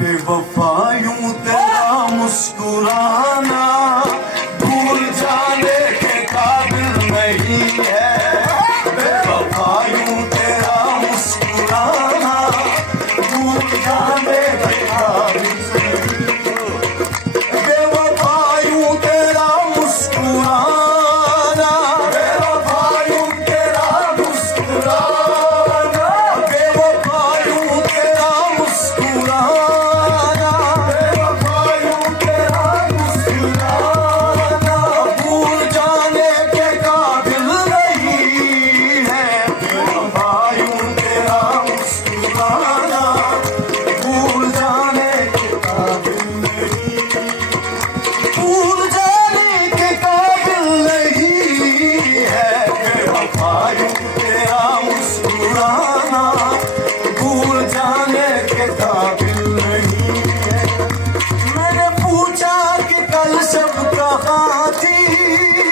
बेवफा यूं तेरा मुस्कुराना भूल जाने के काबिल नहीं है। बेवफा यूं तेरा मुस्कुराना भूल जाने के काबिल नहीं है। बेवफा यूं तेरा मुस्कुराना, बेवफा यूं तेरा मुस्कुराना, बेवफा यूं तेरा मुस्कुराना, बेवफा यूं तेरा मुस्कुराना भूल जाने के काबिल नहीं है। बेवफा यूं तेरा मुस्कुराना भूल जाने के काबिल नहीं, भूल जाने के काबिल नहीं है। बेवफा यूं तेरा मुस्कुराना भूल जाने के काबिल नहीं है। मैंने पूछा कि कल सब कहाँ थी,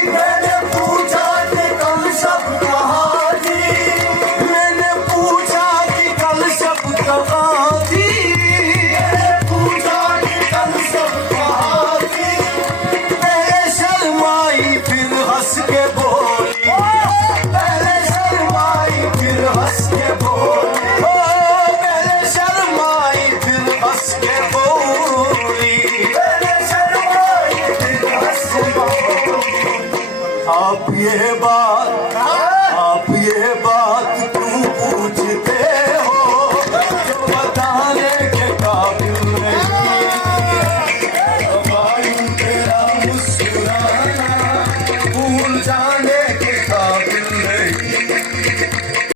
मैंने पूछा कि कल सब कहाँ थी, मैंने पूछा कि कल सब कहाँ थी, मैंने पूछा कि कल सब कहाँ थी। पहले शर्माई फिर हंस के बोली, पहले शर्माई फिर हंस के बोली, पहले शर्माई फिर हंस के बोली, पहले शर्माई फिर हंस के बोली। आप ये बात क्यों पूछते हो जो बताने के काबिल नहीं है। बेवफा यूं तेरा मुस्कुराना भूल जाने के